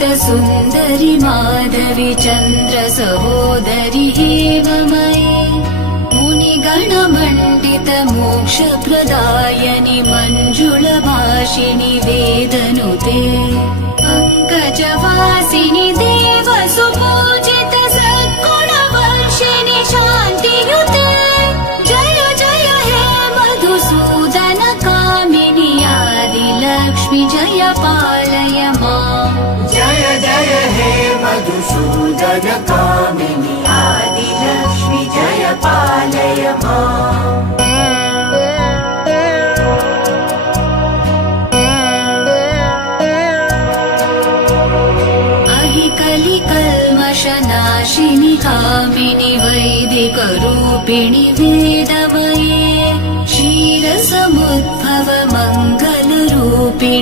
सुन्दरि माधवी चन्द्र सहोदरि हेममयी मुनिगणमण्डित मोक्षप्रदायनि मञ्जुलभाषिणि वेदनुते पङ्कजवासिनि देवसुपूजित सद्गुणवर्षिणि शान्तियुते जय जय हे मधुसूदन कामिनि आदिलक्ष्मि जय पालय माम् जय जय हे मधुसूदन कामिनि आदिलक्ष्मि जय पालय माम् कलिकल्मषनाशिनि कामिनि वैदिकरूपिणि वेद